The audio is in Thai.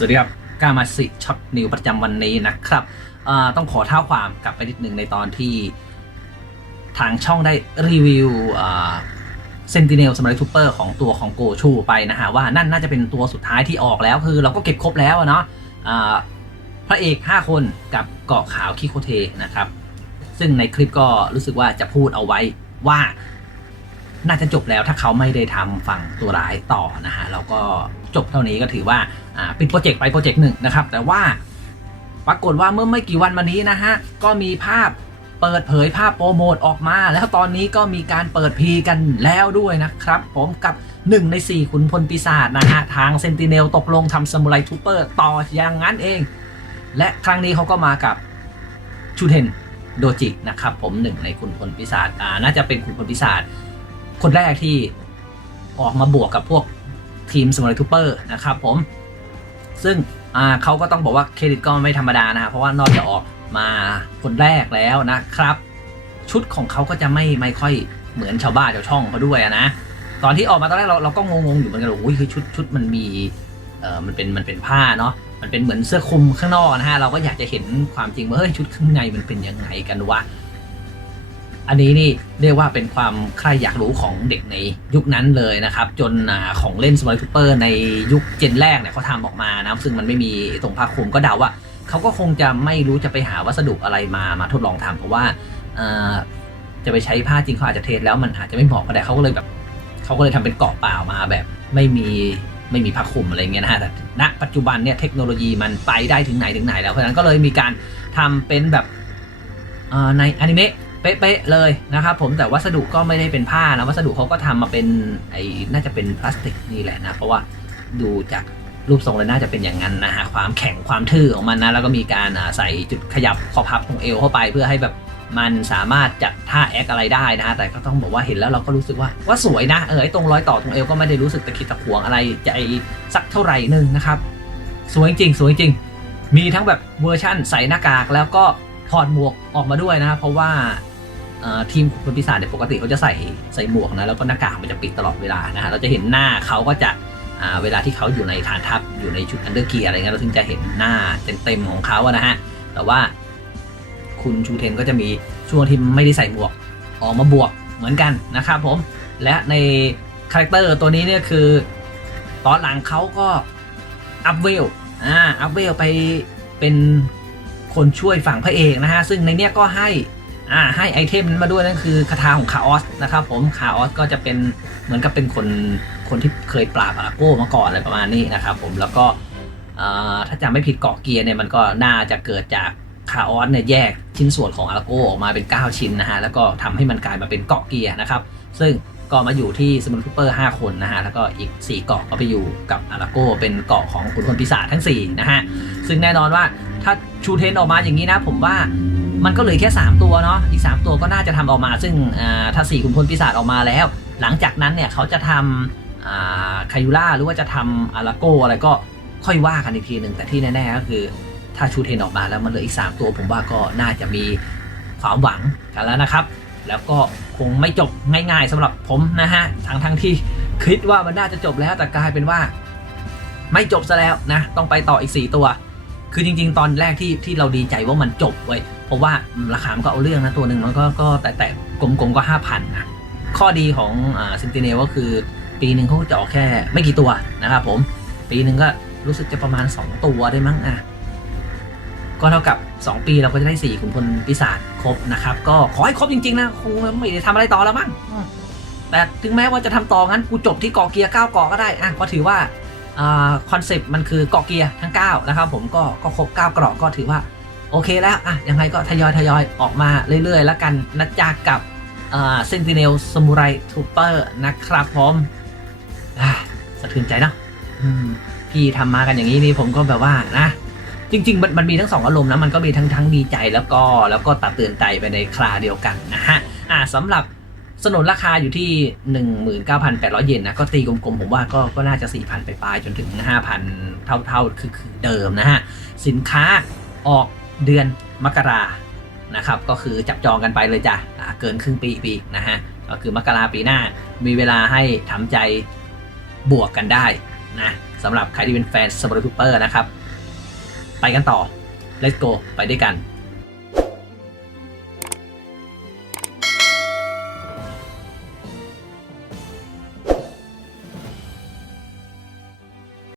สวัสดีครับกามาสิช็อตนิวประจำวันนี้นะครับต้องขอเท้าความกลับไปนิดหนึ่งในตอนที่ทางช่องได้รีวิวเซนติเนลสมัยทูเปอร์ของตัวของโกชูไปนะฮะว่านั่นน่าจะเป็นตัวสุดท้ายที่ออกแล้วคือเราก็เก็บครบแล้วเนาะพระเอก 5 คนกับเกาะขาวคิโคเทนะครับ ซึ่งในคลิปก็รู้สึกว่าจะพูดเอาไว้ว่า น่าจะจบแล้วถ้าเขาไม่ได้ทำฝั่งตัวร้ายต่อนะฮะเราก็จบเท่านี้ก็ถือว่าอ่าปิดโปรเจกต์ไปโปรเจกต์หนึ่งนะครับ แต่ว่าปรากฏว่าเมื่อไม่กี่วันมานี้นะฮะก็มีภาพเปิดเผยภาพโปรโมทออกมา แล้วตอนนี้ก็มีการเปิดพีกันแล้วด้วยนะครับ ผมกับ 1 ใน 4 ขุนพลปีศาจนะฮะ ทางเซนติเนลตกลงทำสมุไรทูเปอร์ต่ออย่างนั้นเอง และครั้งนี้เขาก็มากับชูเทนโดจินะครับ ผมหนึ่งในขุนพลปีศาจอ่าน่าจะเป็นขุนพลปีศาจ คนแรกที่ออกมาบวกกับพวกทีมสมุไรทูเปอร์นะครับผม ซึ่งเขาก็ต้องบอกว่าเครดิตก็ไม่ธรรมดานะเพราะว่านอกจากออกมาคนแรกแล้วนะครับ ชุดของเขาก็จะไม่ไม่ค่อยเหมือนชาวบ้านชาวช่องเขาด้วยนะ ตอนที่ออกมาตอนแรกเราเราก็งงๆอยู่เหมือนกันว่าอุ้ยคือชุดชุดมันมีเออมันเป็นมันเป็นผ้าเนาะมันเป็นเหมือนเสื้อคลุมข้างนอกนะฮะเราก็อยากจะเห็นความจริงว่าเฮ้ยชุดข้างในมันเป็นยังไงกันวะ อันนี้นี่เรียกว่าเป็นความใคร่อยากรู้ของเด็กในยุคนั้นเลยนะครับ จนอของเล่นสมอลทูเปอร์ในยุคเจนแรกเนี่ยเขาทำออกมานะซึ่งมันไม่มีตรงผ้าคลุมก็เดาว่าเขาก็คงจะไม่รู้จะไปหาวัสดุอะไรมามาทดลองทำเพราะว่าจะไปใช้ผ้าจริงเขาอาจจะเทสแล้วมันอาจจะไม่เหมาะก็ได้เขาก็เลยแบบเขาก็เลยทำเป็นเกาะเปล่ามาแบบไม่มีไม่มีผ้าคลุมอะไรเงี้ยนะฮะแต่ณปัจจุบันเนี่ยเทคโนโลยีมันไปได้ถึงไหนถึงไหนแล้วเพราะฉะนั้นก็เลยมีการทำเป็นแบบในอนิเมะ เป๊ะๆเลยนะครับผมแต่วัสดุก็ไม่ได้เป็นผ้านะวัสดุเขาก็ทำมาเป็นไอ้น่าจะเป็นพลาสติกนี่แหละนะเพราะว่าดูจากรูปทรงเลยน่าจะเป็นอย่างนั้นนะฮะความแข็งความทื่อของมันนะแล้วก็มีการใส่จุดขยับคอพับตรงเอวเข้าไปเพื่อให้แบบมันสามารถจัดท่าแอคอะไรได้นะฮะแต่ก็ต้องบอกว่าเห็นแล้วเราก็รู้สึกว่าว่าสวยนะเออไอ้ตรงรอยต่อตรงเอวก็ไม่ได้รู้สึกตะขิดตะขวงอะไรใจสักเท่าไหร่นึงนะครับสวยจริงสวยจริง มีทั้งแบบเวอร์ชั่นใส่หน้ากากแล้วก็ถอดหมวกออกมาด้วยนะเพราะว่า ทีมคนปีศาจเนี่ยปกติเขาจะใส่ใส่หมวกนะแล้วก็หน้ากากมันจะปิดตลอดเวลานะฮะเราจะเห็นหน้าเขาก็จะเวลาที่เขาอยู่ในฐานทัพอยู่ในชุดอันเดอร์เกียร์อะไรเงี้ยเราถึงจะเห็นหน้าเต็มๆของเขาอะนะฮะแต่ว่าคุณชูเทนก็จะมีช่วงที่ไม่ได้ใส่หมวกออกมาบวกเหมือนกันนะครับผมและในคาแรคเตอร์ตัวนี้เนี่ยคือตอนหลังเขาก็อัพเวลอ่าอัพเวลไปเป็นคนช่วยฝั่งพระเอกนะฮะซึ่งในเนี้ยก็ให้ อ่าให้ไอเทมนั้นมาด้วยนั่นคือคาถาของคาออสนะครับผมคาออสก็จะเป็นเหมือนกับเป็นคนคนที่เคยปราบอาราโก้มาก่อนอะไรประมาณนี้นะครับผมแล้วก็อ่าถ้าจำไม่ผิดเกาะเกียร์เนี่ยมันก็น่าจะเกิดจากคาออสเนี่ยแยกชิ้นส่วนของอาราโก้ออกมาเป็น 9 ชิ้นนะฮะแล้วก็ทำให้มันกลายมาเป็นเกาะเกียร์นะครับซึ่งก็มาอยู่ที่สมุนทูเปอร์ 5 คนนะฮะ แล้วก็อีก 4 เกาะก็ไปอยู่กับอาราโก้เป็นเกาะของขุนพลปีศาจทั้ง 4 นะฮะ ซึ่งแน่นอนว่าถ้าชูเทนออกมาอย่างนี้นะ ผมว่า มันก็เหลือแค่ 3 ตัวเนาะอีก 3 ตัวก็น่าจะทำออกมา ซึ่งอ่าถ้า4ขุนพลปีศาจออกมาแล้ว หลังจากนั้นเนี่ยเขาจะทำอ่าคายูล่าหรือว่าจะทำอาราโกอะไรก็ค่อยว่ากันอีกทีหนึ่งแต่ที่แน่ๆก็คือถ้าชูเทนออกมาแล้วมันเหลืออีก 3 ตัวผมว่าก็น่าจะมีความหวังกันแล้วนะครับ แล้วก็คงไม่จบง่ายๆสำหรับผมนะฮะทั้งทั้งที่คิดว่ามันน่าจะจบแล้วแต่กลายเป็นว่า ไม่จบซะแล้วนะ ต้องไปต่ออีก 4 ตัว คือจริง ๆ ตอนแรกที่ที่เราดีใจว่ามันจบเว้ยเพราะว่าราคามันก็เอาเรื่องนะตัวหนึ่งมันก็ก็แต่แต่กลมๆก็ห้าพันนะข้อดีของอ่าซินติเนลก็คือปีหนึ่งเขาจะออกแค่ไม่กี่ตัวนะครับผม ปีหนึ่งก็รู้สึกจะประมาณ 2 ตัวได้มั้งอะก็เท่ากับ 2 ปีเราก็จะได้4ขุนพลปีศาจครบนะครับ ก็ขอให้ครบจริงๆนะคงไม่ได้ทำอะไรต่อแล้วมั้งแต่ถึงแม้ว่าจะทำต่องั้นกูจบที่กาะเกียร์เก้าะก็ได้อะก็ถือว่า คอนเซปต์มันคือเกาะเกียร์ทั้ง 9 นะครับผมก็ก็ครบ 9 เกราะก็ถือว่าโอเคแล้วอะยังไงก็ทยอยทยอยออกมาเรื่อยๆ แล้วกันนะจ๊ะกับเซนติเนลสมุไรทูเปอร์นะครับผมอะสะเทือนใจเนาะพี่ทำมากันอย่างนี้นี่ผมก็แบบว่านะ จริง ๆ มันมันมีทั้งสองอารมณ์นะ มันก็มีทั้งทั้งดีใจแล้วก็แล้วก็ตัดเตือนใจไปในคราเดียวกันนะฮะอ่าสำหรับ สนนราคาอยู่ที่ 19,800 เยนนะ ก็ตีกลมๆ ผมว่าก็ก็น่าจะ 4,000 ไปปลายจนถึง 5,000 เท่าๆ คือคือเดิมนะฮะ สินค้าออกเดือนมกรานะครับ ก็คือจับจองกันไปเลยจ้ะเกินครึ่งปีปีกนะฮะ ก็คือมกราปีหน้ามีเวลาให้ทำใจบวกกันได้นะสำหรับใครที่เป็นแฟน s ั m บ r ทูเปอร์นะครับ ไปกันต่อ let's go ไปด้วยกัน